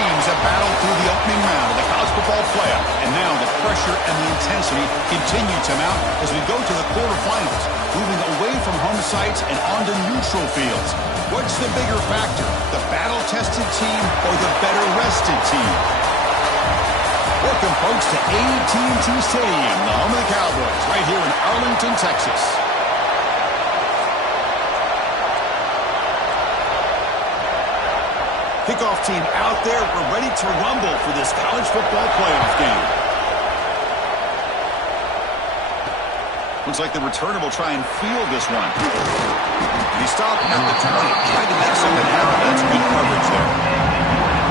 teams have battled through the opening round of the college football playoff, and now the pressure and the intensity continue to mount as we go to the quarterfinals, moving away from home sites and onto neutral fields. What's the bigger factor, the battle-tested team or the better-rested team? Welcome, folks, to AT&T Stadium, the home of the Cowboys, right here in Arlington, Texas. Kickoff team out there. We're ready to rumble for this college football playoff game. Looks like the returner will try and field this one. He stopped at the 20, tried to make something happen. That's good coverage there.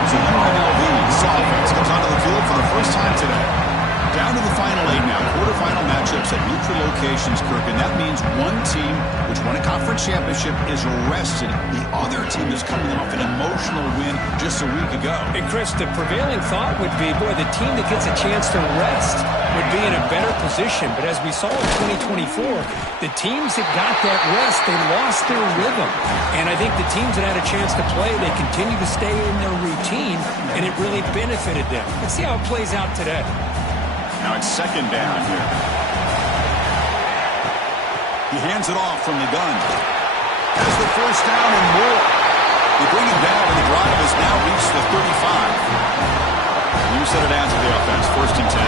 So UNLV, this offense comes onto the field for the first time today. Down to the final 8 now. Quarterfinal matchups at neutral locations, Kirk, and that means one team which won a conference championship is rested. The other team is coming off an emotional win just a week ago. And Chris, the prevailing thought would be, boy, the team that gets a chance to rest would be in a better position. But as we saw in 2024, the teams that got that rest, they lost their rhythm. And I think the teams that had a chance to play, they continue to stay in their routine, and it really benefited them. Let's see how it plays out today. Now it's second down here. He hands it off from the gun. Has the first down and more. They bring him down, and the drive has now reached the 35. You set it down to the offense. First and 10.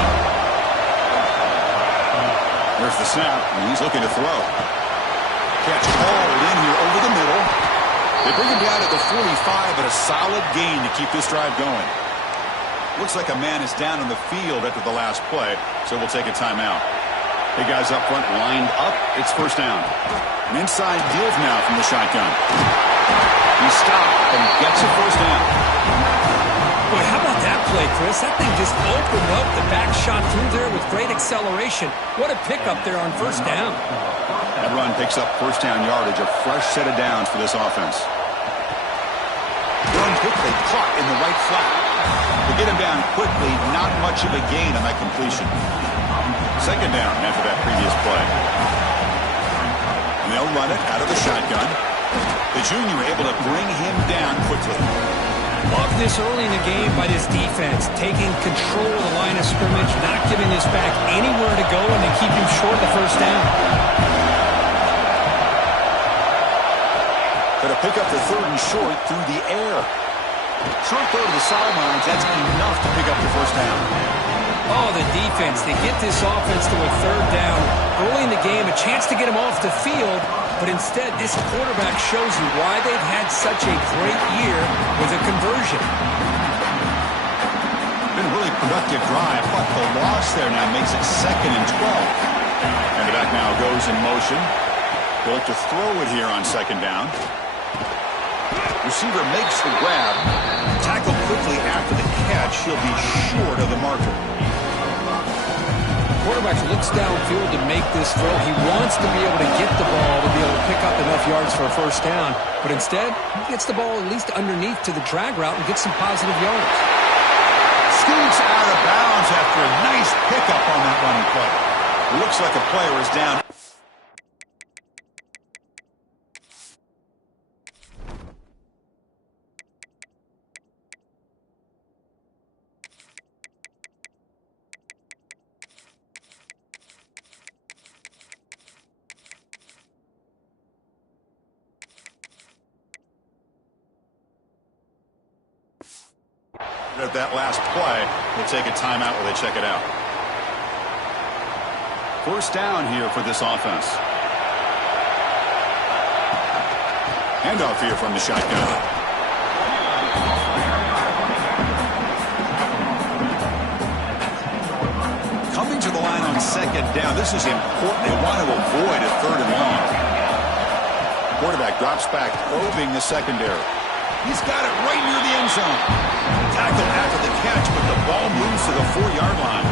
There's the snap, and he's looking to throw. Catch hauled in here over the middle. They bring him down at the 45, but a solid gain to keep this drive going. Looks like a man is down on the field after the last play, so we'll take a timeout. Hey, guys up front lined up. It's first down. An inside give now from the shotgun. He stopped and gets a first down. Boy, how about that play, Chris? That thing just opened up. The back shot through there with great acceleration. What a pickup there on first down. That run picks up first down yardage, a fresh set of downs for this offense. Run quickly, caught in the right flat. To get him down quickly, not much of a gain on that completion. Second down after that previous play. And they'll run it out of the shotgun. The junior able to bring him down quickly. Love this early in the game by this defense, taking control of the line of scrimmage, not giving this back anywhere to go, and they keep him short of the first down. Going to pick up the third and short through the air. Short throw to the sidelines, that's enough to pick up the first down. Oh, the defense, they get this offense to a third down. Early in the game, a chance to get him off the field, but instead this quarterback shows you why they've had such a great year with a conversion. Been a really productive drive, but the loss there now makes it second and 12. And the back now goes in motion. They'll look to throw it here on second down. Receiver makes the grab. Tackled quickly after the catch. He'll be short of the marker. Quarterback looks downfield to make this throw. He wants to be able to get the ball to be able to pick up enough yards for a first down. But instead, he gets the ball at least underneath to the drag route and gets some positive yards. Scoots out of bounds after a nice pickup on that running play. Looks like a player is down. At that last play, we'll take a timeout while they check it out. First down here for this offense. Handoff here from the shotgun. Coming to the line on second down. This is important. They want to avoid a third and long. Quarterback drops back, probing the secondary. He's got it right near the end zone. Tackled after the catch, but the ball moves to the 4-yard line.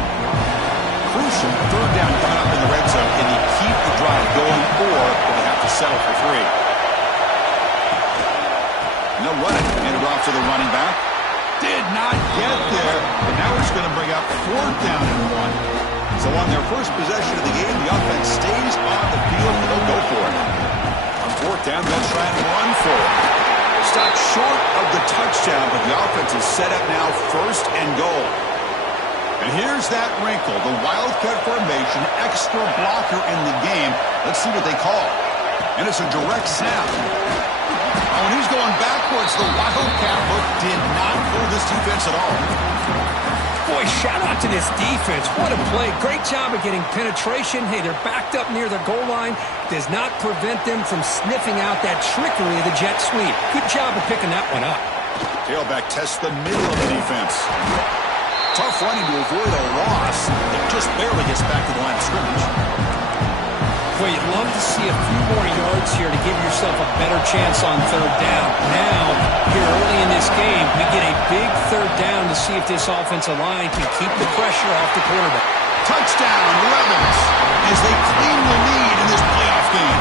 Crucial third down got up in the red zone. Can he keep the drive going, or will they have to settle for 3? And they'll run it. Handed off to the running back. Did not get there. But now it's going to bring up fourth down and 1. So on their first possession of the game, the offense stays on the field, and they'll go for it. On fourth down, they'll try and run for it. stopped short of the touchdown, but the offense is set up now 1st and goal. And here's that wrinkle, the Wildcat formation, extra blocker in the game. Let's see what they call. And it's a direct snap. Oh, and he's going backwards. The Wildcat look did not fool this defense at all. Boy, shout out to this defense. What a play. Great job of getting penetration. Hey, they're backed up near their goal line. Does not prevent them from sniffing out that trickery of the jet sweep. Good job of picking that one up. Tailback tests the middle of the defense. Tough running to avoid a loss. It just barely gets back to the line of scrimmage. Well, you'd love to see a few more yards here to give yourself a better chance on 3rd down. Now, here early in this game, we get a big 3rd down to see if this offensive line can keep the pressure off the quarterback. Touchdown, Ravens, as they claim the lead in this playoff game.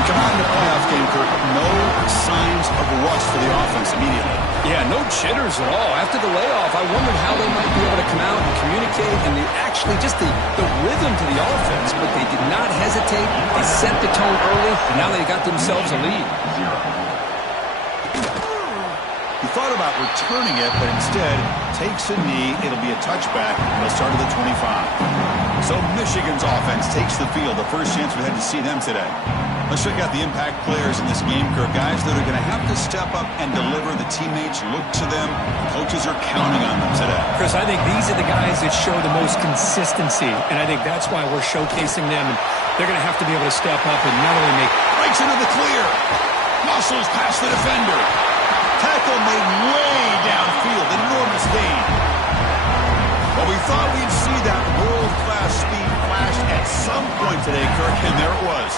You come out in the playoff game, Kirk, no signs of rust for the offense immediately. Yeah, no jitters at all. After the layoff, I wondered how they might be able to come out and communicate and actually just the rhythm to the offense, but they did not hesitate. They set the tone early, and now they got themselves a lead. He thought about returning it, but instead takes a knee. It'll be a touchback. They'll start at the 25. So Michigan's offense takes the field. The first chance we had to see them today. Let's check out the impact players in this game, Kirk. Guys that are going to have to step up and deliver. The teammates look to them. Coaches are counting on them today. Chris, I think these are the guys that show the most consistency, and I think that's why we're showcasing them. And they're going to have to be able to step up and not only make... Breaks into the clear. Muscles past the defender. Tackle made way downfield. Enormous gain. Well, we thought we'd see that world-class speed flash at some point today, Kirk, and there it was.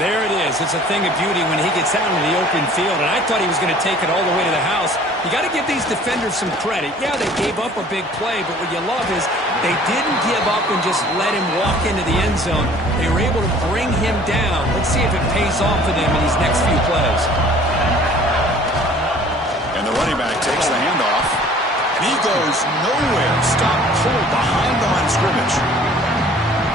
There it is. It's a thing of beauty when he gets out into the open field, and I thought he was going to take it all the way to the house. You got to give these defenders some credit. Yeah, they gave up a big play, but what you love is they didn't give up and just let him walk into the end zone. They were able to bring him down. Let's see if it pays off for them in these next few plays. And the running back takes the handoff, and he goes nowhere. Stop cold behind the line of scrimmage.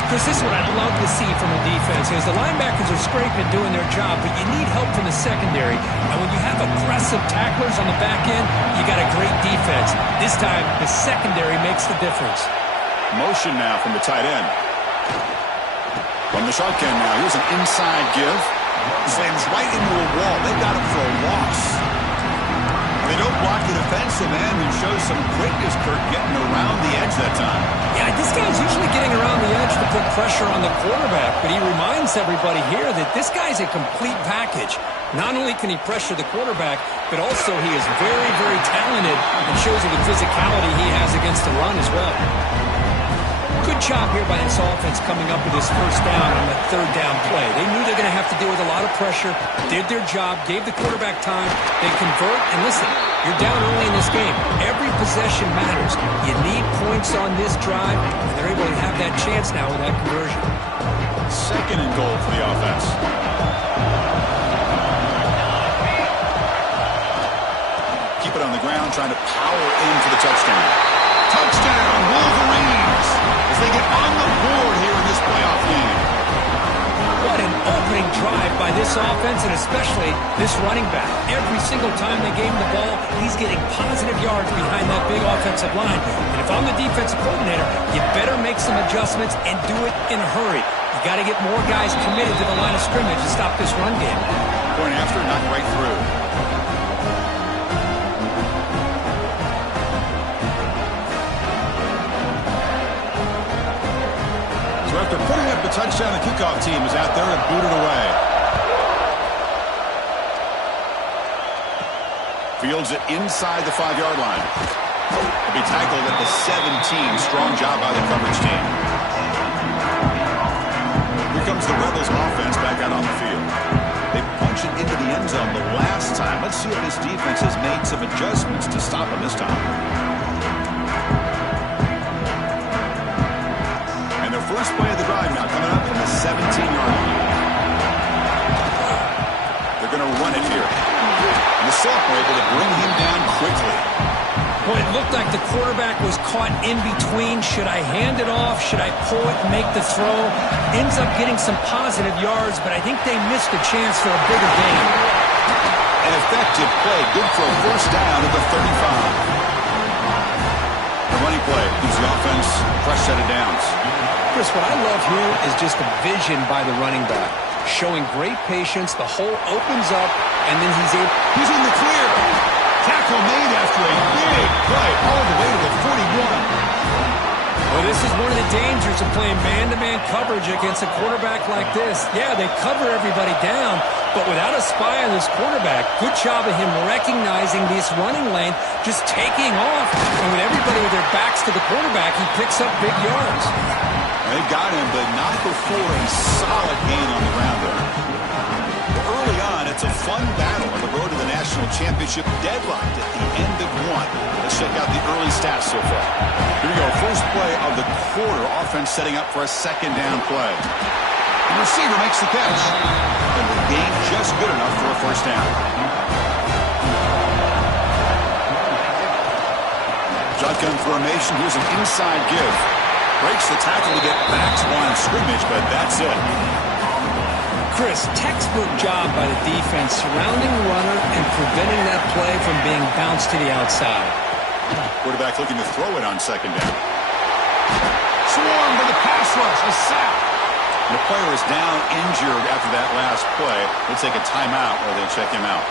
Chris, this is what I'd love to see from the defense is the linebackers are scraping doing their job, but you need help from the secondary. And when you have aggressive tacklers on the back end, you got a great defense. This time, the secondary makes the difference. Motion now from the tight end. From the shotgun now. Here's an inside give. Slams right into a wall. They got him for a loss. They don't block the defensive end who shows some quickness, Kirk, getting around the edge that time. Yeah, this guy's usually getting around the edge to put pressure on the quarterback, but he reminds everybody here that this guy's a complete package. Not only can he pressure the quarterback, but also he is very, very talented and shows you the physicality he has against the run as well. Good job here by this offense coming up with this 1st down on that 3rd down play. They knew they're going to have to deal with a lot of pressure, did their job, gave the quarterback time, they convert, and listen, you're down early in this game. Every possession matters. You need points on this drive, and they're able to have that chance now with that conversion. 2nd and goal for the offense. Keep it on the ground, trying to power into the touchdown. Touchdown, Wolverines, as they get on the board here in this playoff game. What an opening drive by this offense, and especially this running back. Every single time they gave him the ball, he's getting positive yards behind that big offensive line. And if I'm the defensive coordinator, you better make some adjustments and do it in a hurry. You got to get more guys committed to the line of scrimmage to stop this run game. Point after, not right through. After putting up the touchdown, the kickoff team is out there and booted away. Fields it inside the 5-yard line. He'll be tackled at the 17. Strong job by the coverage team. Here comes the Rebels offense back out on the field. They punch it into the end zone the last time. Let's see if this defense has made some adjustments to stop him this time. First play of the drive now coming up from the 17-yard line. They're going to run it here. And the Sophomore able to bring him down quickly. Well, it looked like the quarterback was caught in between. Should I hand it off? Should I pull it and make the throw? Ends up getting some positive yards, but I think they missed a chance for a bigger gain. And a effective play. Good for a first down at the 35. The running play gives the offense a fresh set of downs. Chris, what I love here is just the vision by the running back. Showing great patience, the hole opens up, and then he's in the clear. Tackle made after a big play all the way to the 41. Well, this is one of the dangers of playing man-to-man coverage against a quarterback like this. Yeah, they cover everybody down, but without a spy on this quarterback, good job of him recognizing this running lane, just taking off, and with everybody with their backs to the quarterback, he picks up big yards. They've got him, but not before a solid gain on the ground there. Early on, it's a fun battle on the road to the national championship, deadlocked at the end of one. Let's check out the early stats so far. Here we go, first play of the quarter. Offense setting up for a second down play. The receiver makes the catch. And the gain just good enough for a first down. Shotgun formation. Here's an inside give. Breaks the tackle to get back to line of scrimmage, but that's it. Chris, textbook job by the defense surrounding the runner and preventing that play from being bounced to the outside. Quarterback looking to throw it on second down. Swarm to the pass rush, a sack. The player is down injured after that last play. They take a timeout while they check him out.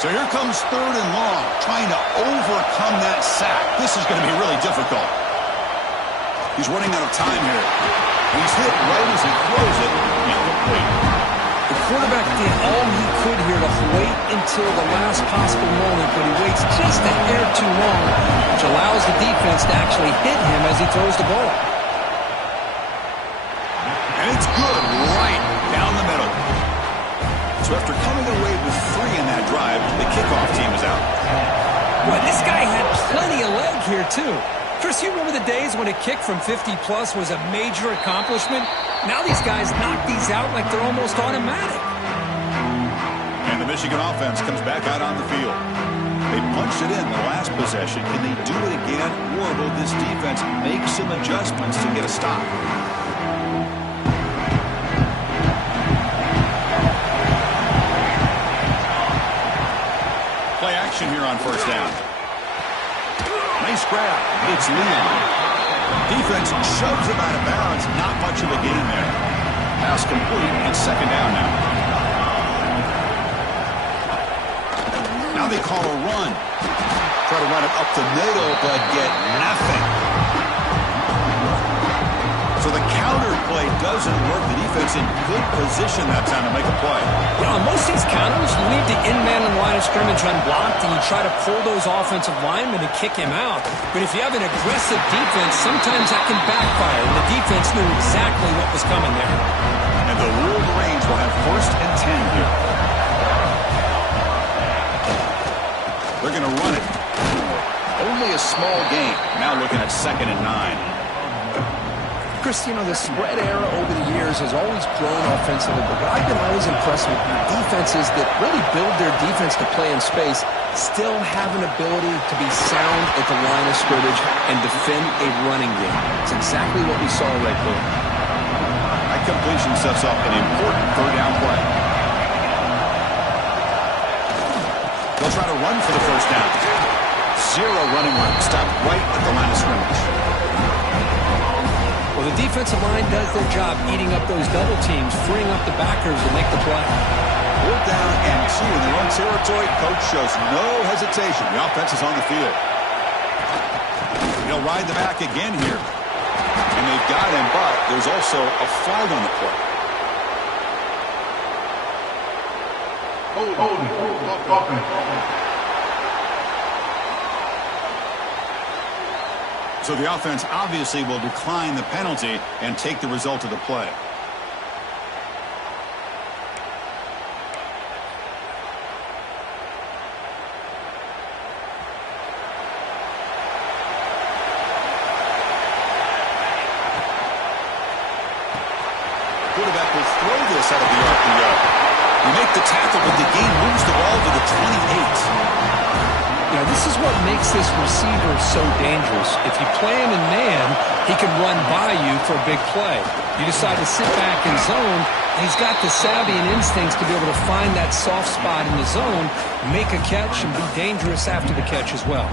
So here comes third and long, trying to overcome that sack. This is going to be really difficult. He's running out of time here. He's hit right as he throws it. Incomplete. The quarterback did all he could here to wait until the last possible moment, but he waits just a hair too long, which allows the defense to actually hit him as he throws the ball. And it's good right down the middle. So after coming away with 3 in that drive, the kickoff team is out. Well, this guy had plenty of leg here, too. Chris, you remember the days when a kick from 50-plus was a major accomplishment? Now these guys knock these out like they're almost automatic. And the Michigan offense comes back out on the field. They punched it in the last possession. Can they do it again, or will this defense make some adjustments to get a stop? Play action here on first down. Nice grab. It's Leon. Defense shoves him out of bounds. Not much of a gain there. Pass complete. It's second down now. Now they call a run. Try to run it up the middle, but get nothing. So the counter play doesn't work. The defense in good position that time to make a play. You know, on most of these counters, you leave the in-man in the line of scrimmage unblocked, and you try to pull those offensive linemen and kick him out. But if you have an aggressive defense, sometimes that can backfire, and the defense knew exactly what was coming there. And the ruled range will have first and 10 here. They're going to run it. Only a small gain. Now looking at second and 9. Chris, you know, the spread era over the years has always grown offensively, but what I've been always impressed with defenses that really build their defense to play in space still have an ability to be sound at the line of scrimmage and defend a running game. It's exactly what we saw right there. That completion sets up an important third down play. They'll try to run for the first down. 0 running room. Stopped right at the line of scrimmage. Well, the defensive line does their job eating up those double teams, freeing up the backers to make the play. 4th down and 2 in their own territory. Coach shows no hesitation. The offense is on the field. They'll ride the back again here. And they've got him, but there's also a flag on the play. So the offense obviously will decline the penalty and take the result of the play. Quarterback will throw this out of the RPO. We make the tackle, but the game moves the ball to the 28. You know, this is what makes this receiver so dangerous. If you play him in man, he can run by you for a big play. You decide to sit back in zone, and he's got the savvy and instincts to be able to find that soft spot in the zone, make a catch, and be dangerous after the catch as well.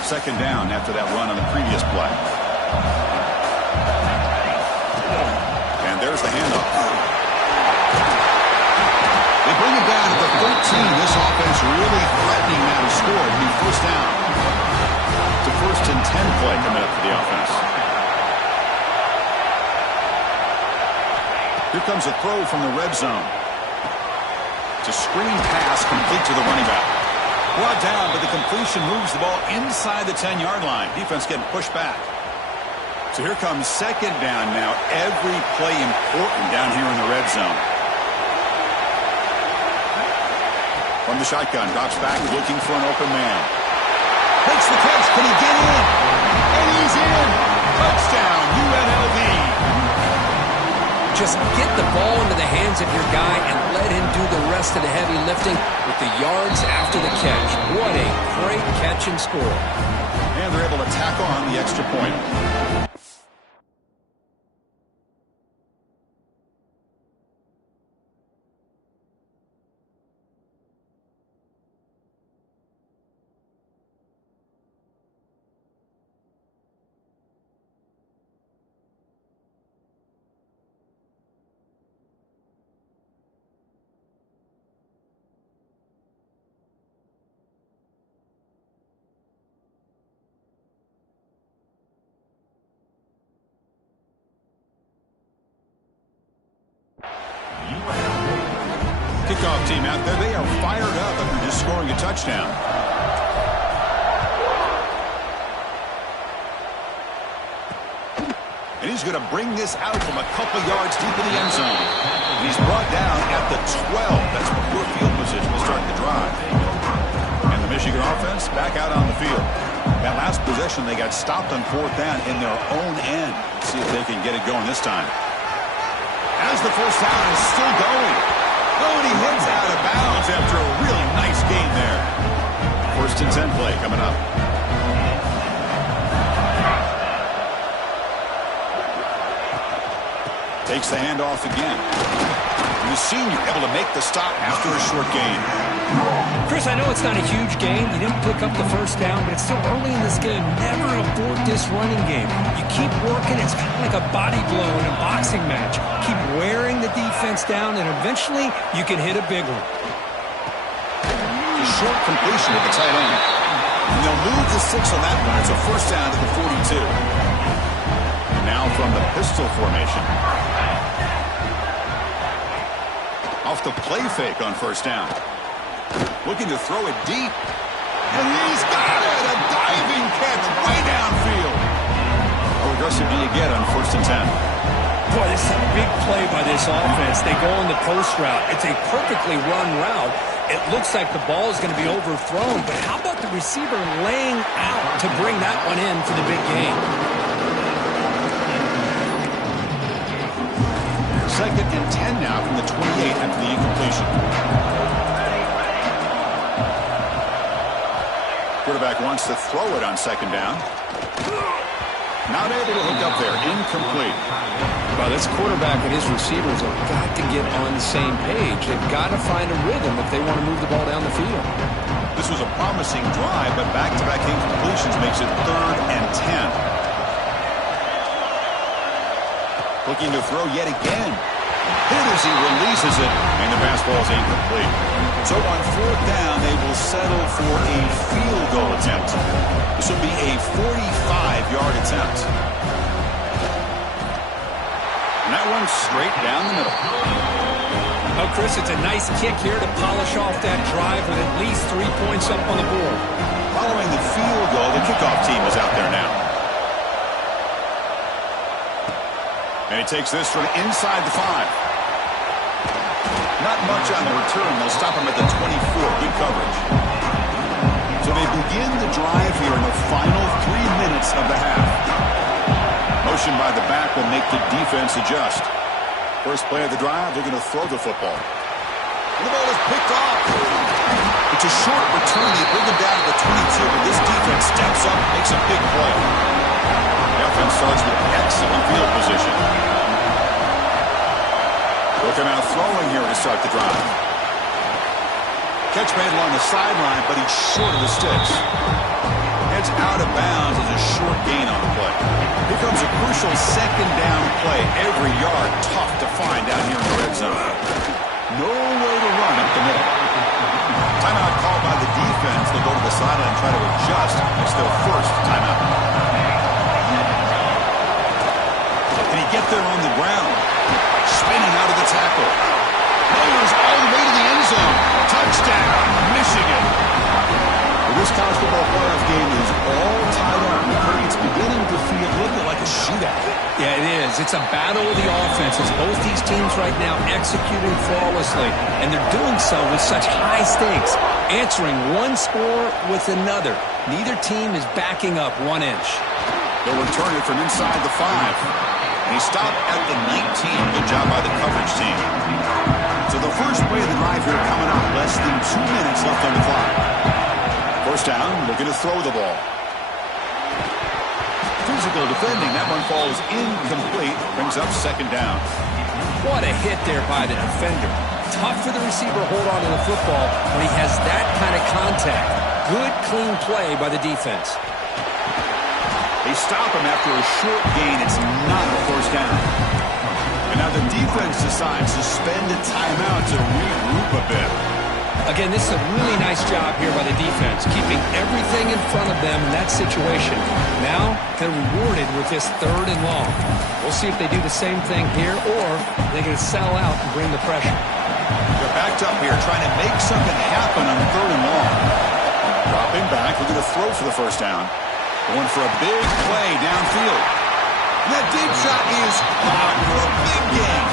Second down after that run on the previous play. And there's the handoff. They bring it down at the 13. This offense really threatening now to score. It'll be first down. It's a 1st and 10 play coming up for the offense. Here comes a throw from the red zone. It's a screen pass complete to the running back. Brought down, but the completion moves the ball inside the 10-yard line. Defense getting pushed back. So here comes second down now. Every play important down here in the red zone. From the shotgun, drops back looking for an open man. Makes the catch. Can he get in? And he's in. Touchdown, UNLV. Just get the ball into the hands of your guy and let him do the rest of the heavy lifting with the yards after the catch. What a great catch and score. And they're able to tack on the extra point. Kickoff team out there. They are fired up after just scoring a touchdown. And he's going to bring this out from a couple yards deep in the end zone. And he's brought down at the 12. That's before field position to start the drive. And the Michigan offense back out on the field. That last possession, they got stopped on 4th down in their own end. Let's see if they can get it going this time. As the first down is still going. Oh, and he heads out of bounds after a really nice gain there. 1st and 10 play coming up. Takes the handoff again. And the senior able to make the stop after a short gain. Chris, I know it's not a huge gain. You didn't pick up the first down, but it's still early in this game. Never abort this running game. You keep working. It's kind of like a body blow in a boxing match. Keep wearing the defense down, and eventually you can hit a big one. A short completion at the tight end. And they'll move the 6 on that one. It's a first down to the 42. And now from the pistol formation. Off the play fake on first down. Looking to throw it deep. And he's got it! A diving catch way downfield. How aggressive do you get on 1st and 10? Boy, this is a big play by this offense. They go on the post route. It's a perfectly run route. It looks like the ball is going to be overthrown, but how about the receiver laying out to bring that one in for the big gain? 2nd and 10 now from the 28 after the incompletion. Quarterback wants to throw it on 2nd down. Not able to hook up there. Incomplete. Well, this quarterback and his receivers have got to get on the same page. They've got to find a rhythm if they want to move the ball down the field. This was a promising drive, but back-to-back incompletions makes it 3rd and 10. Looking to throw yet again. Hit as he releases it, and the pass ball is incomplete. So on 4th down, they will settle for a field goal attempt. This will be a 45-yard attempt. And that one's straight down the middle. Oh, Chris, it's a nice kick here to polish off that drive with at least 3 points up on the board. Following the field goal, the kickoff team is out there now. And he takes this from inside the 5. Not much on the return. They'll stop him at the 24. Good coverage. So they begin the drive here in the final 3 minutes of the half. Motion by the back will make the defense adjust. First play of the drive, they're going to throw the football. And the ball is picked off. It's a short return. They bring him down to the 22, but this defense steps up and makes a big play. The offense starts with excellent field position. Looking out throwing here to start the drive. Catch made along the sideline, but he's short of the sticks. Heads out of bounds as a short gain on the play. Here comes a crucial second down play. Every yard tough to find down here in the red zone. No way to run up the middle. Timeout called by the defense. They'll go to the sideline and try to adjust. It's their first timeout. Can he get there on the ground? Spinning out of the tackle. Players all the way to the end zone. Touchdown, Michigan. Well, this college football playoff game is all tied up. It's beginning to feel a little bit like a shootout. Yeah, it is. It's a battle of the offenses. Both these teams right now executing flawlessly, and they're doing so with such high stakes, answering one score with another. Neither team is backing up 1 inch. They'll return it from inside the 5. And he stopped at the 19. Good job by the coverage team. So the first play of the drive here coming up. Less than 2 minutes left on the clock. First down, looking to throw the ball. Physical defending. That one falls incomplete. Brings up second down. What a hit there by the defender. Tough for the receiver to hold on to the football when he has that kind of contact. Good, clean play by the defense. They stop him after a short gain. It's not a first down. And now the defense decides to spend a timeout to regroup a bit. Again, this is a really nice job here by the defense, keeping everything in front of them in that situation. Now they're rewarded with this 3rd and long. We'll see if they do the same thing here, or they're going to sell out and bring the pressure. They're backed up here, trying to make something happen on 3rd and long. Dropping back, looking to throw for the first down. Going for a big play downfield. And that deep shot is caught for a big gain.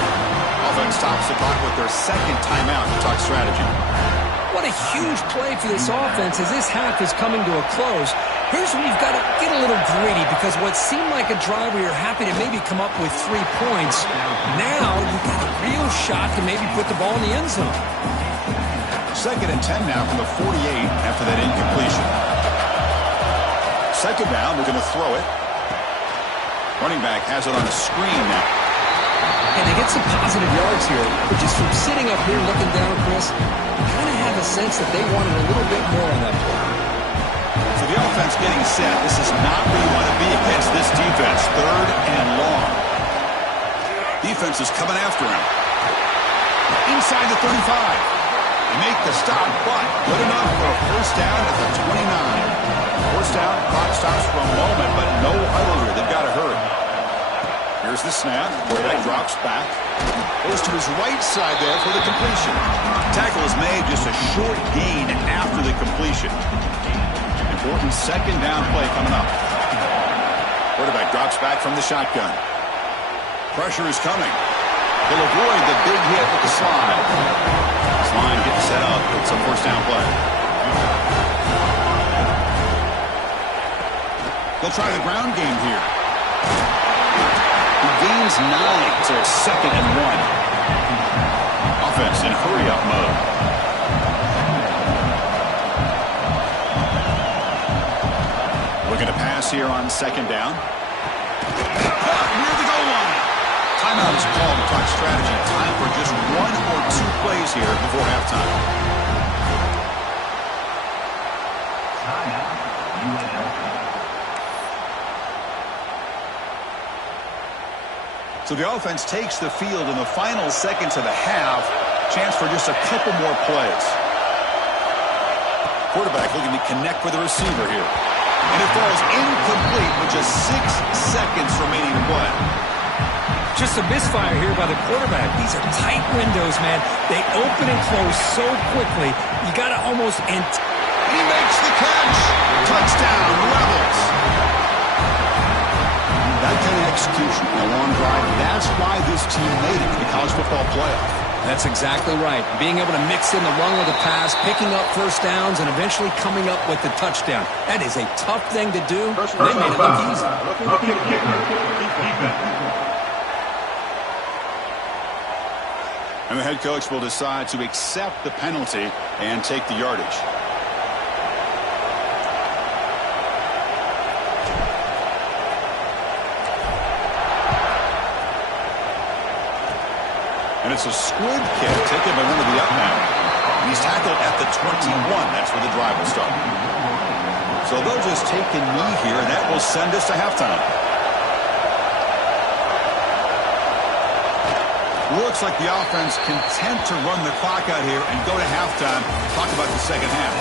Offense stops the clock with their second timeout to talk strategy. What a huge play for this offense as this half is coming to a close. Here's where you've got to get a little greedy, because what seemed like a drive where you're happy to maybe come up with 3 points, now you've got a real shot to maybe put the ball in the end zone. 2nd and 10 now from the 48 after that incompletion. Second down, we're going to throw it. Running back has it on a screen now. And they get some positive yards here, but just from sitting up here looking down, Chris, you kind of have a sense that they wanted a little bit more on that play. So the offense getting set. This is not where you want to be against this defense. 3rd and long. Defense is coming after him. Inside the 35. They make the stop, but good enough for a first down at the 29. First down, clock stops for a moment, but no huddle here. They've got to hurry. Here's the snap. Quarterback drops back. Goes to his right side there for the completion. Tackle is made, just a short gain after the completion. Important second down play coming up. Quarterback drops back from the shotgun. Pressure is coming. He'll avoid the big hit with the slide. This line getting set up. It's a first down play. They'll try the ground game here. He gains 9 to 2nd and 1. Offense in hurry-up mode. Looking to pass here on 2nd down. Caught near the goal line. Timeout is called to talk strategy. Time for just 1 or 2 plays here before halftime. So the offense takes the field in the final seconds of the half. Chance for just a couple more plays. Quarterback looking to connect with the receiver here. And it falls incomplete with just 6 seconds remaining to play. Just a misfire here by the quarterback. These are tight windows, man. They open and close so quickly. You got to almost... He makes the catch. Touchdown, Rebels. That kind of execution, a long drive, that's why this team made it to the college football playoff. That's exactly right. Being able to mix in the run with the pass, picking up first downs, and eventually coming up with the touchdown. That is a tough thing to do. They made it look easy. And the head coach will decide to accept the penalty and take the yardage. it's a squib kick taken by one of the up men. He's tackled at the 21. That's where the drive will start. So they'll just take a knee here, and that will send us to halftime. Looks like the offense content to run the clock out here and go to halftime. Talk about the second half.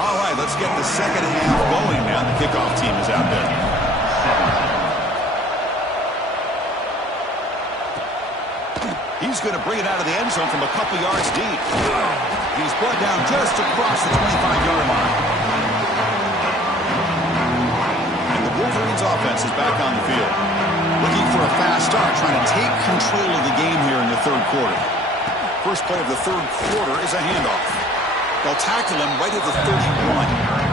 All right, let's get the second half going now. The kickoff team is out there. He's going to bring it out of the end zone from a couple yards deep. He's brought down just across the 25-yard line. And the Wolverines offense is back on the field. Looking for a fast start, trying to take control of the game here in the third quarter. First play of the third quarter is a handoff. They'll tackle him right at the 31.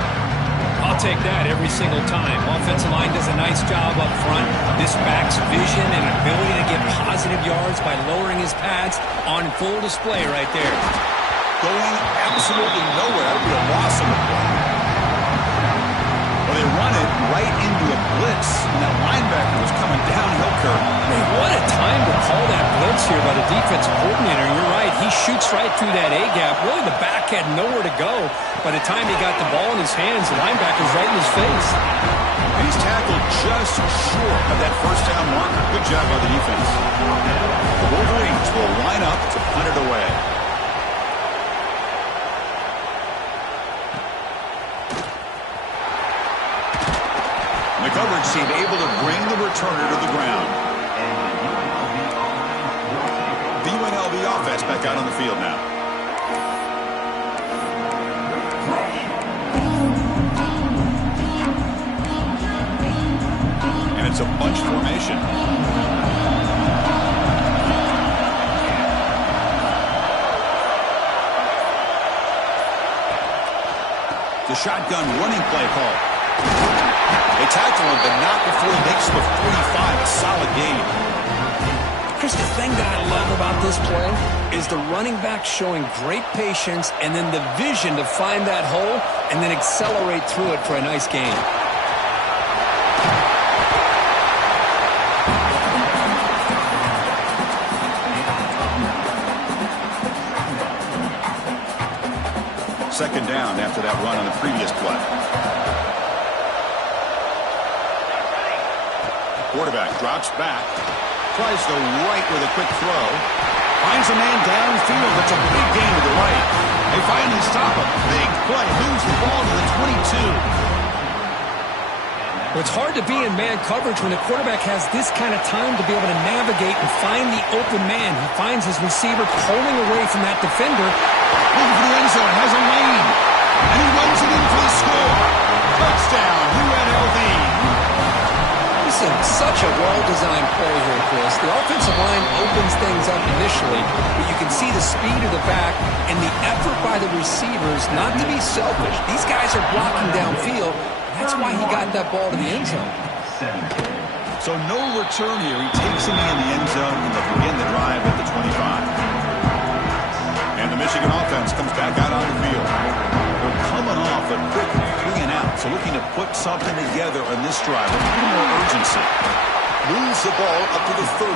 I'll take that every single time. Offensive line does a nice job up front. This back's vision and ability to get positive yards by lowering his pads on full display right there. Going absolutely nowhere. That would be a loss of the play. Well, they run it right into a blitz, and that linebacker was coming downhill curve. Man, what a time to call that blitz here by the defensive coordinator. You're right. He shoots right through that A-gap. Really, the back had nowhere to go. By the time he got the ball in his hands, the linebacker's right in his face. He's tackled just short of that first down marker. Good job by the defense. The Wolverines will line up to punt it away. The coverage team able to bring the returner to the ground. The UNLV offense back out on the field now. And it's a bunch formation. The shotgun running play call. They tackle him, but not before he makes the 45. A solid gain. Chris, the thing that I love about this play is the running back showing great patience and then the vision to find that hole and then accelerate through it for a nice gain. Second down after that run on the previous play. Quarterback drops back, tries to right with a quick throw, finds a man downfield. That's a big gain to the right. They finally stop him. Big play, lose the ball to the 22. Well, it's hard to be in man coverage when the quarterback has this kind of time to be able to navigate and find the open man. He finds his receiver pulling away from that defender. Looking for the end zone, has a lane, and he runs it in for the score. Touchdown, UNLV. This is such a well-designed play here, Chris. The offensive line opens things up initially, but you can see the speed of the back and the effort by the receivers not to be selfish. These guys are blocking downfield. That's why he got that ball to the end zone. So no return here. He takes him in the end zone, and they'll begin the drive at the 25. And the Michigan offense comes back out on the field. They're coming off a quick 3-and-out, so looking to put something together on this drive with a little more urgency. Moves the ball up to the 30.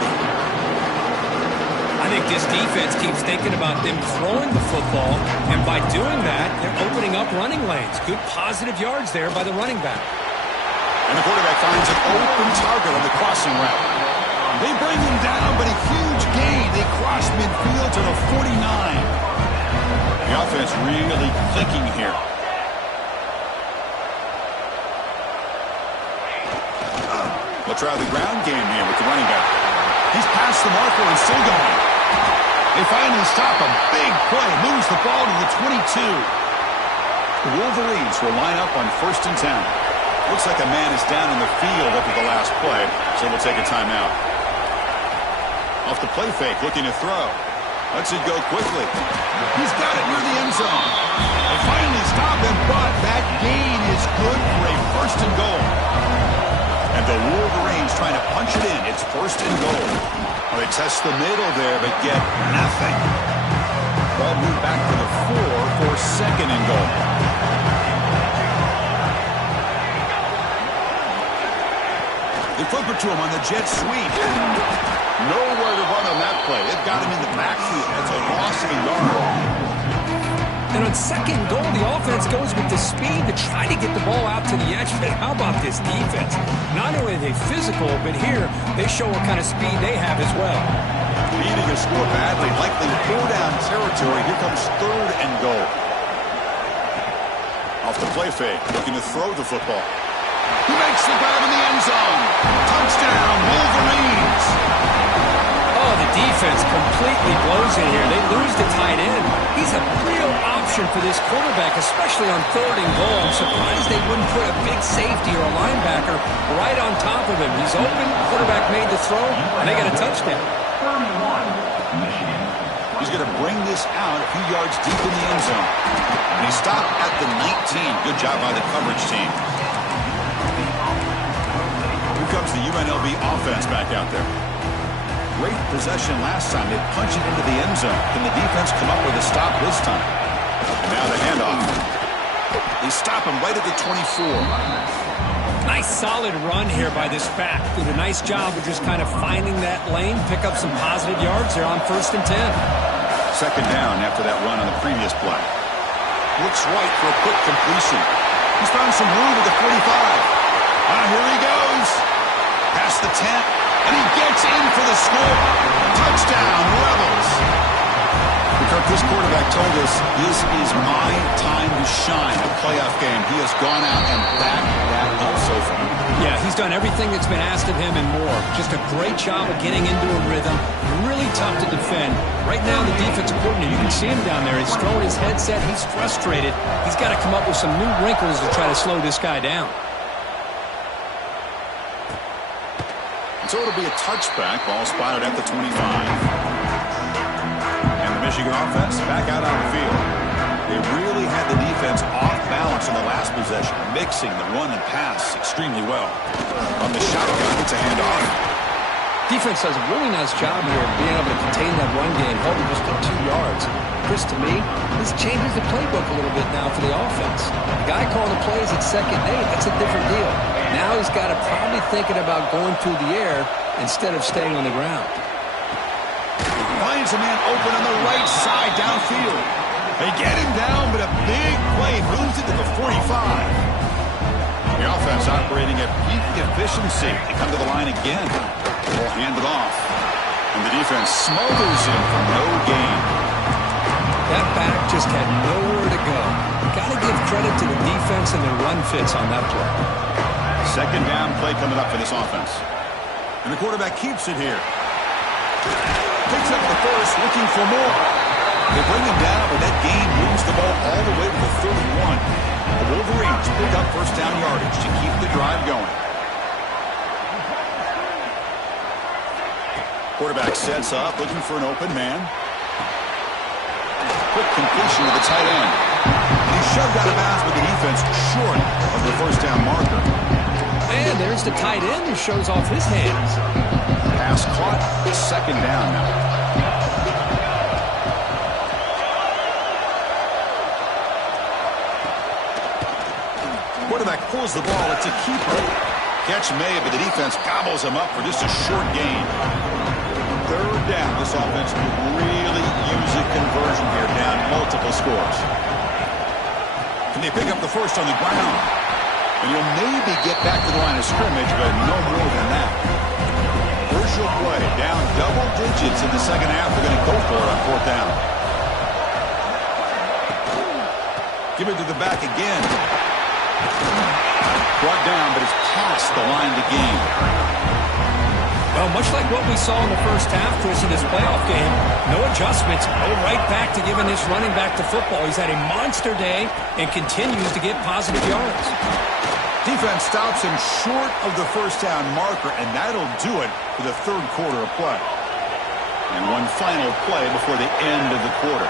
I think this defense keeps thinking about them throwing the football, and by doing that, they're opening up running lanes. Good positive yards there by the running back. And the quarterback finds an open target on the crossing route. They bring him down, but a huge gain. They cross midfield to the 49. The offense really clicking here. We'll try the ground game here with the running back. He's past the marker and still going. They finally stop him. Big play. Moves the ball to the 22. The Wolverines will line up on 1st and 10. Looks like a man is down in the field after the last play, so we'll take a timeout. Off the play fake, looking to throw. Lets it go quickly. He's got it near the end zone. They finally stop him, but that gain is good for a 1st and goal. And the Wolverines trying to punch it in. It's 1st and goal. Well, they test the middle there, but get nothing. Ball moved back to the 4 for 2nd and goal. They flip it to him on the jet sweep. Nowhere to run on that play. It got him in the backfield. That's a loss of a yard. And on second goal, the offense goes with the speed to try to get the ball out to the edge. But how about this defense? Not only are they physical, but here they show what kind of speed they have as well. Needing a score badly, likely four-down territory. Here comes third and goal. Off the play fake, looking to throw the football. He makes the grab in the end zone. Touchdown, Wolverines. Oh, the defense completely blows it here. They lose the tight end. He's a real option for this quarterback, especially on third and goal. I'm surprised they wouldn't put a big safety or a linebacker right on top of him. He's open, quarterback made the throw, and they got a touchdown. He's going to bring this out a few yards deep in the end zone. And he stopped at the 19. Good job by the coverage team. Here comes the UNLV offense back out there. Great possession last time. They punch it into the end zone. Can the defense come up with a stop this time? And now the handoff. They stop him right at the 24. Nice solid run here by this back. Did a nice job of just kind of finding that lane, pick up some positive yards there on 1st and 10. Second down after that run on the previous play. Looks right for a quick completion. He's found some room at the 45. Here he goes. Past the 10. And he gets in for the score. Touchdown, Rebels. Because this quarterback told us this is my time to shine, a playoff game. He has gone out and backed that up so far. Yeah, he's done everything that's been asked of him and more. Just a great job of getting into a rhythm. Really tough to defend. Right now, the defensive coordinator, you can see him down there. He's throwing his headset. He's frustrated. He's got to come up with some new wrinkles to try to slow this guy down. So it'll be a touchback. Ball spotted at the 25. And the Michigan offense back out on the field. They really had the defense off balance in the last possession, mixing the run and pass extremely well. On the shotgun, it's a handoff. Defense does a really nice job here of being able to contain that run game, holding just for 2 yards. Chris, to me, this changes the playbook a little bit now for the offense. The guy calling the plays at 2nd and 8, that's a different deal. Now he's got to probably thinking about going through the air instead of staying on the ground. Finds a man open on the right side downfield. They get him down, but a big play moves it to the 45. The offense operating at peak efficiency. They come to the line again. Ball handed off. And the defense smothers him for no gain. That back just had nowhere to go. Got to give credit to the defense and the run fits on that play. Second down play coming up for this offense. And the quarterback keeps it here. Picks up the first, looking for more. They bring him down, but that gain moves the ball all the way to the 31. The Wolverines pick up first down yardage to keep the drive going. Quarterback sets up, looking for an open man. Quick completion to the tight end. And he's shoved out of bounds with the defense short of the first down marker. And there's the tight end who shows off his hands. Pass caught. Second down now. Quarterback pulls the ball. It's a keeper. Catch made, but the defense gobbles him up for just a short gain. Third down. This offense could really use a conversion here, down multiple scores. Can they pick up the first on the ground? And you'll maybe get back to the line of scrimmage, but no more than that. Crucial play, down double digits in the second half. They're going to go for it on 4th down. Give it to the back again. Brought down, but it's past the line to gain. Well, much like what we saw in the first half, Chris, in this playoff game, no adjustments, go right back to giving this running back the football. He's had a monster day and continues to get positive yards. Defense stops him short of the first down marker, and that'll do it for the third quarter of play. And one final play before the end of the quarter.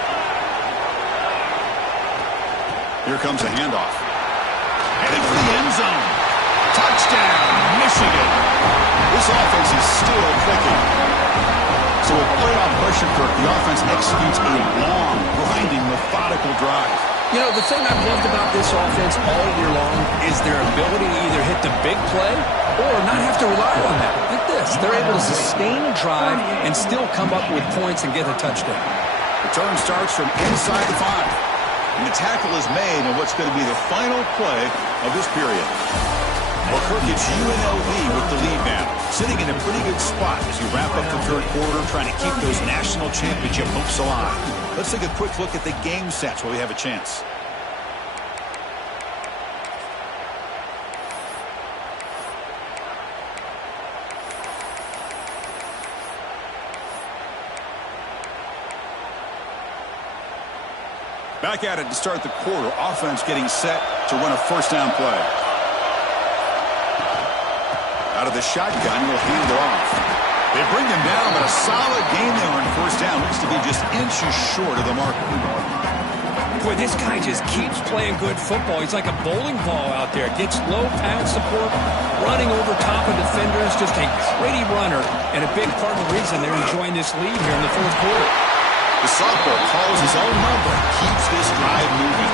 Here comes a handoff. Headed for the end zone. Touchdown, Michigan. This offense is still clicking. So with playoff pressure, Kirk, the offense executes a long, grinding, methodical drive. You know, the thing I've loved about this offense all year long is their ability to either hit the big play or not have to rely on that. Look at this. They're able to sustain a drive and still come up with points and get a touchdown. Return starts from inside the 5. And the tackle is made in what's going to be the final play of this period. Well, Kirk, it's UNLV with the lead now, sitting in a pretty good spot as you wrap up the third quarter, trying to keep those national championship hopes alive. Let's take a quick look at the game sets while we have a chance. Back at it to start the quarter. Offense getting set to run a first down play. Out of the shotgun, will hand it off. They bring him down, but a solid game there on first down. Looks to be just inches short of the marker. Boy, this guy just keeps playing good football. He's like a bowling ball out there. Gets low pad support, running over top of defenders. Just a gritty runner, and a big part of the reason they're enjoying this lead here in the fourth quarter. The sophomore calls his own number and keeps this drive moving.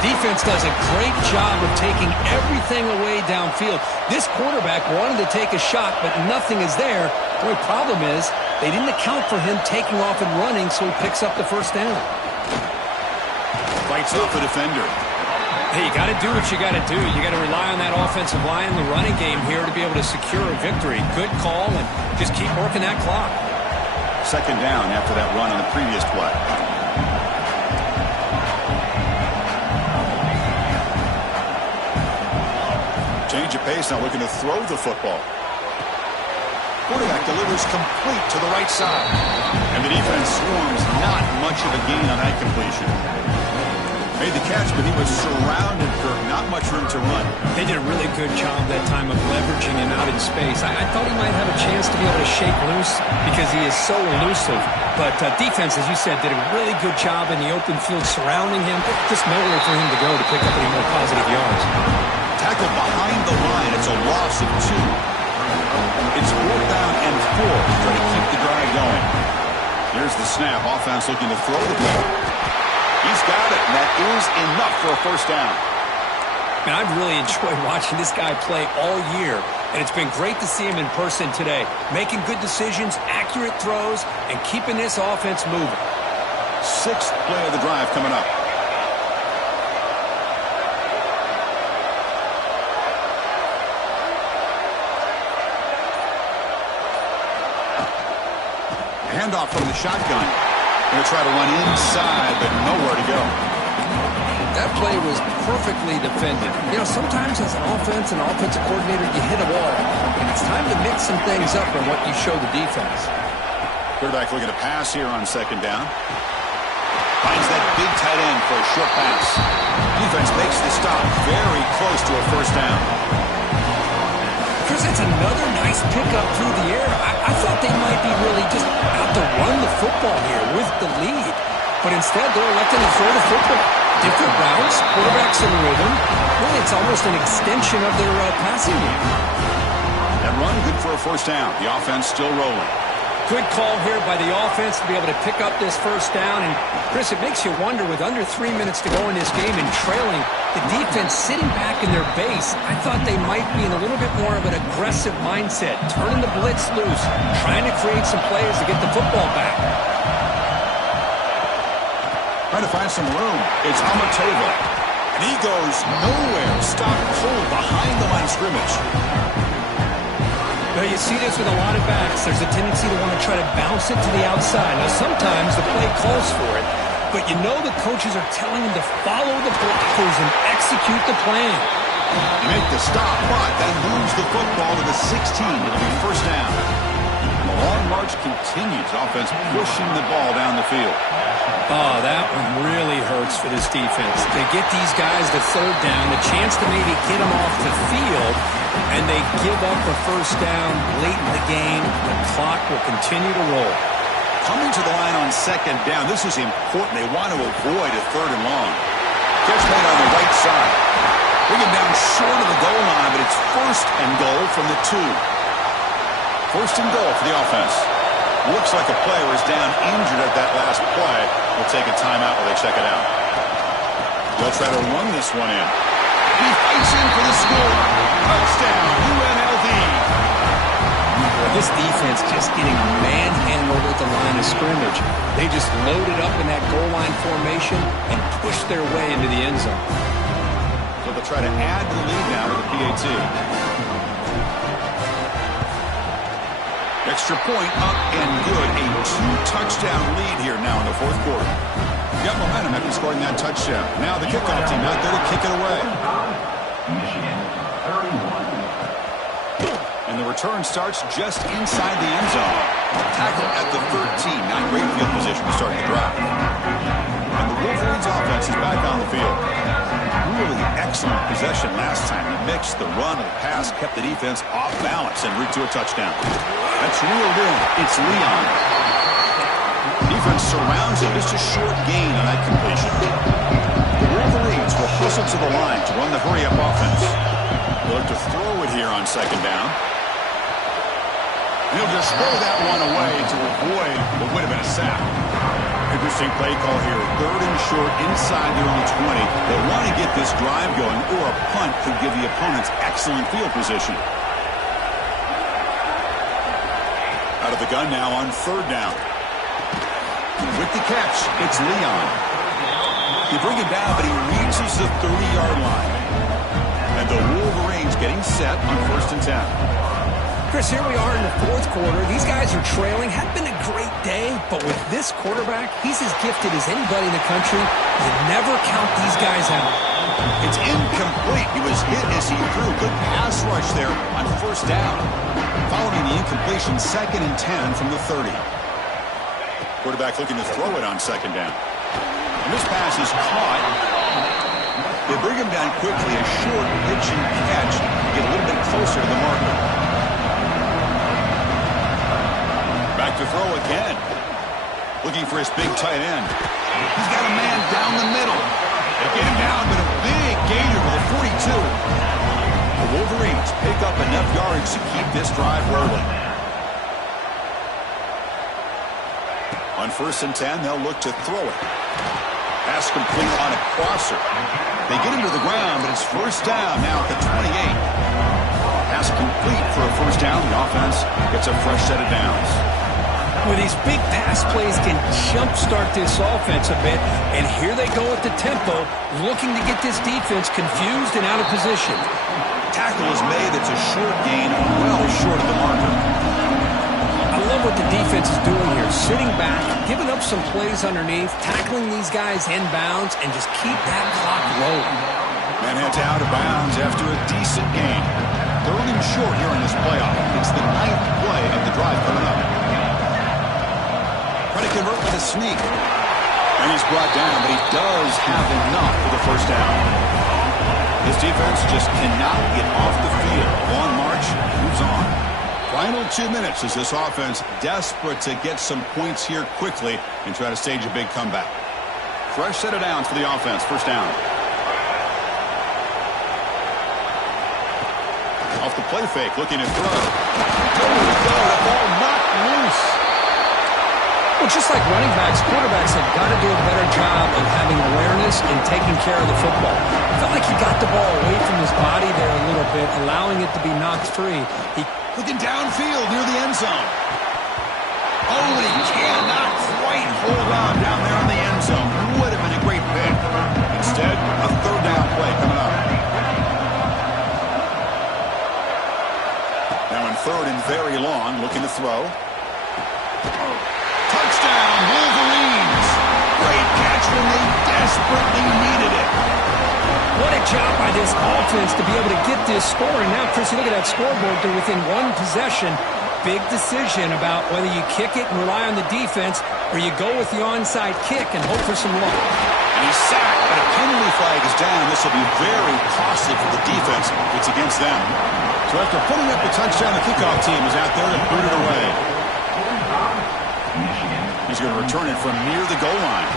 Defense does a great job of taking everything away downfield. This quarterback wanted to take a shot, but nothing is there. The only problem is they didn't account for him taking off and running, so he picks up the first down. Fights off the defender. Hey, you got to do what you got to do. You got to rely on that offensive line and the running game here to be able to secure a victory. Good call, and just keep working that clock. Second down after that run on the previous play. Change of pace, now looking to throw the football. Quarterback delivers complete to the right side. And the defense swarms, not much of a gain on that completion. Made the catch, but he was surrounded, Kirk. Not much room to run. They did a really good job that time of leveraging him out in space. I thought he might have a chance to be able to shake loose because he is so elusive. But defense, as you said, did a really good job in the open field surrounding him. Just nowhere for him to go to pick up any more positive yards. Tackled behind the line. It's a loss of 2. It's 4th down and 4. Trying to keep the drive going. Here's the snap. Offense looking to throw the ball. He's got it, and that is enough for a first down. Man, I've really enjoyed watching this guy play all year, and it's been great to see him in person today. Making good decisions, accurate throws, and keeping this offense moving. 6th play of the drive coming up. Handoff from the shotgun. Going to try to run inside, but nowhere to go. That play was perfectly defended. You know, sometimes as an offense and offensive coordinator, you hit a wall, and it's time to mix some things up on what you show the defense. Quarterback looking to pass here on second down. Finds that big tight end for a short pass. Defense makes the stop very close to a first down. Chris, that's another nice pickup through the air. I thought they might be really just out to run the football here with the lead. But instead, they're electing to throw the football. Different routes, quarterbacks in rhythm. Really, it's almost an extension of their passing game. That run, good for a first down. The offense still rolling. Good call here by the offense to be able to pick up this first down. And, Chris, it makes you wonder, with under 3 minutes to go in this game and trailing, the defense sitting back in their base, I thought they might be in a little bit more of an aggressive mindset, turning the blitz loose, trying to create some plays to get the football back. Trying to find some room. It's Amatova. And he goes nowhere. Stop cold behind the line of scrimmage. Well, you see this with a lot of backs. There's a tendency to want to try to bounce it to the outside. Now, sometimes the play calls for it, but you know the coaches are telling them to follow the blockers and execute the plan. You make the stop, but that moves the football to the 16. It'll be first down. The long march continues. Offense pushing the ball down the field. Oh, that one really hurts for this defense. They get these guys the third down, a chance to maybe get them off the field, and they give up a first down late in the game. The clock will continue to roll. Coming to the line on second down, this is important. They want to avoid a third and long. Catch made on the right side. Bring him down short of the goal line, but it's first and goal from the 2. First and goal for the offense. Looks like a player is down injured at that last play. We'll take a timeout while they check it out. They'll try to run this one in. He fights in for the score. Touchdown, UNLV. This defense just getting manhandled at the line of scrimmage. They just loaded up in that goal line formation and pushed their way into the end zone. So they'll try to add to the lead now with the PAT. Extra point up and good. A 2-touchdown lead here now in the fourth quarter. Got momentum after scoring that touchdown. Now the kickoff team out there to kick it away. And the return starts just inside the end zone. Tackle at the 13. Not great field position to start the drive. And the Wolverines offense is back on the field. Really excellent possession last time. The mix, the run, the pass kept the defense off balance en route to a touchdown. That's reeled in. It's Leon. Defense surrounds him. Just a short gain on that completion. The Wolverines will hustle to the line to run the hurry-up offense. They'll look to throw it here on second down. He'll just throw that one away to avoid what would have been a sack. Interesting play call here. 3rd and short inside their own 20. They want to get this drive going, or a punt could give the opponents excellent field position. Out of the gun now on 3rd down. With the catch, it's Leon. They bring him down, but he reaches the 30-yard line. And the Wolverines getting set on 1st and 10. Chris, here we are in the fourth quarter. These guys are trailing. Had been a great day, but with this quarterback, he's as gifted as anybody in the country. You never count these guys out. It's incomplete. He was hit as he threw. Good pass rush there on 1st down. Following the incompletion, 2nd and 10 from the 30. Quarterback looking to throw it on 2nd down. And this pass is caught. They bring him down quickly. A short pitch and catch to get a little bit closer to the marker. Back to throw again. Looking for his big tight end. He's got a man down the middle. They get him down, but a big gainer with a 42. The Wolverines pick up enough yards to keep this drive rolling. On 1st and 10, they'll look to throw it. Pass complete on a crosser. They get him to the ground, but it's 1st down now at the 28. Pass complete for a 1st down. The offense gets a fresh set of downs. Well, these big pass plays can jumpstart this offense a bit, and here they go at the tempo, looking to get this defense confused and out of position. Tackle is made. It's a short gain, well short of the marker. I love what the defense is doing here, sitting back, giving up some plays underneath, tackling these guys inbounds, and just keep that clock rolling. Man heads out of bounds after a decent gain. 3rd and short here in this playoff. It's the 9th play of the drive coming up. Trying to convert with a sneak. And he's brought down, but he does have enough for the 1st down. His defense just cannot get off the field. Long march, moves on. Final 2 minutes as this offense desperate to get some points here quickly and try to stage a big comeback. Fresh set of downs for the offense. 1st down. Off the play fake, looking to throw. There we go. The ball knocked loose. Well, just like running backs, quarterbacks have got to do a better job of having awareness and taking care of the football. I felt like he got the ball away from his body there a little bit, allowing it to be knocked free. He looking downfield near the end zone. Oh, he cannot quite hold on down there in the end zone. Would have been a great pick. Instead, a 3rd down play coming up. Now in 3rd and very long, looking to throw. Touchdown, Wolverines. Great catch when they desperately needed it. What a job by this offense to be able to get this score. And now, Chris, you look at that scoreboard. They're within 1 possession. Big decision about whether you kick it and rely on the defense or you go with the onside kick and hope for some luck. And he's sacked, but a penalty flag is down. This will be very costly for the defense. It's against them. So after putting up the touchdown, the kickoff team is out there to boot it away. He's going to return it from near the goal line.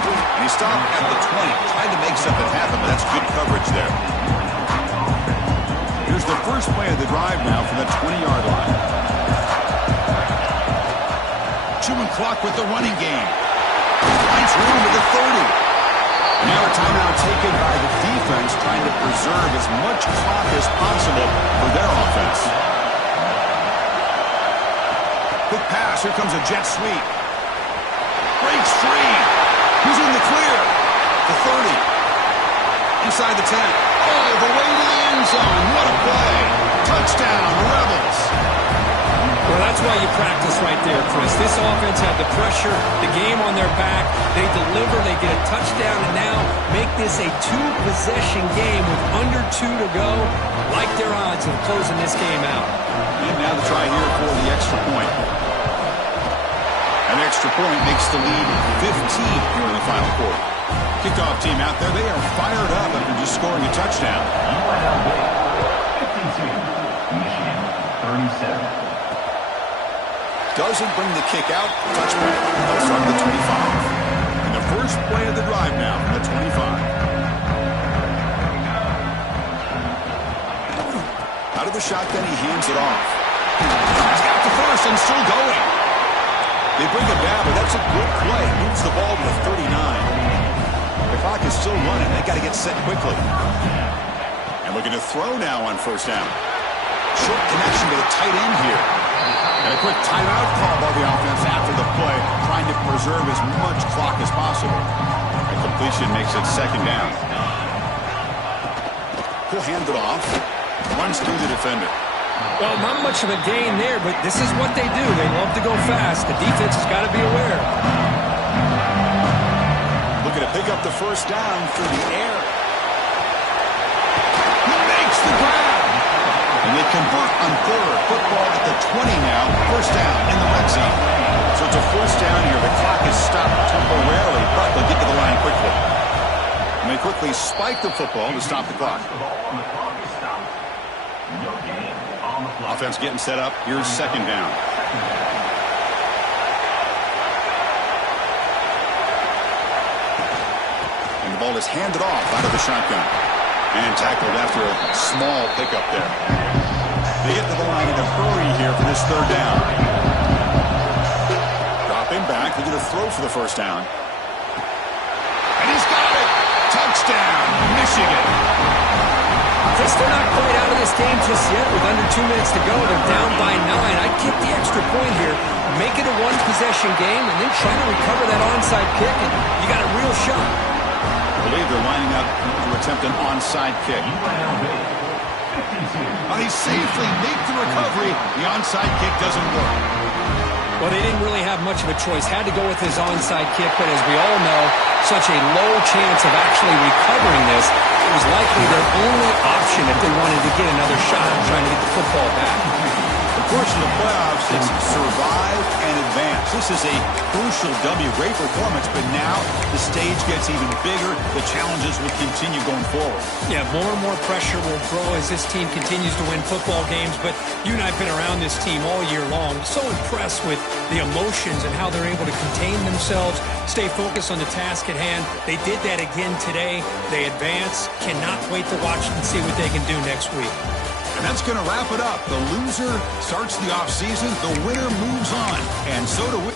And he stopped at the 20. Tried to make something happen, but that's good coverage there. Here's the first play of the drive now from the 20-yard line. Chewing clock with the running game. Finds room at the 30. Now a timeout taken by the defense, trying to preserve as much clock as possible for their offense. Quick pass. Here comes a jet sweep. Breaks free. Who's in the clear? The 30. Inside the 10. All the way to the end zone. What a play. Touchdown, Rebels. Well, that's why you practice right there, Chris. This offense had the pressure, the game on their back. They deliver, they get a touchdown, and now make this a two-possession game with under 2 to go. Like their odds of closing this game out. And now the try here for the extra point. An extra point makes the lead 15 here in the final quarter. Kickoff team out there, they are fired up after just scoring a touchdown. UNLV 52, Michigan 37. Doesn't bring the kick out. Touchback. They'll start at the 25. And the first play of the drive now from the 25. Out of the shotgun, he hands it off. He's got the first and still going. They bring it down, but that's a good play. Moves the ball to the 39. The clock is still running. They got to get set quickly. And looking to throw now on first down. Short connection to the tight end here. And a quick timeout call by the offense after the play, trying to preserve as much clock as possible. The completion makes it second down. He'll hand it off. Runs through the defender. Well, not much of a gain there, but this is what they do. They love to go fast. The defense has got to be aware. Looking to pick up the first down through the air. He makes the grab. And they convert on third. Football at the 20 now. First down in the red zone. So it's a first down here. The clock is stopped temporarily, but they'll get to the line quickly. And they quickly spike the football to stop the clock. Offense getting set up. Here's second down. And the ball is handed off out of the shotgun. And tackled after a small pickup there. They get to the line in a hurry here for this third down. Dropping back. They're going to throw for the first down. And he's got it. Touchdown, Michigan. Chris, they're not quite out of this game just yet. With under 2 minutes to go, they're down by 9. I'd kick the extra point here. Make it a one-possession game and then try to recover that onside kick, and you got a real shot. I believe they're lining up to attempt an onside kick. They safely make the recovery. The onside kick doesn't work. Well, they didn't really have much of a choice. Had to go with his onside kick, but as we all know, such a low chance of actually recovering this. It was likely their only option if they wanted to get another shot at trying to get the football back. Of course, in the playoffs, it's survive and advance. This is a crucial W. Great performance, but now the stage gets even bigger. The challenges will continue going forward. Yeah, more and more pressure will grow as this team continues to win football games, but you and I have been around this team all year long. So impressed with the emotions and how they're able to contain themselves, stay focused on the task at hand. They did that again today. They advance. Cannot wait to watch and see what they can do next week. And that's going to wrap it up. The loser starts the offseason. The winner moves on. And so do we.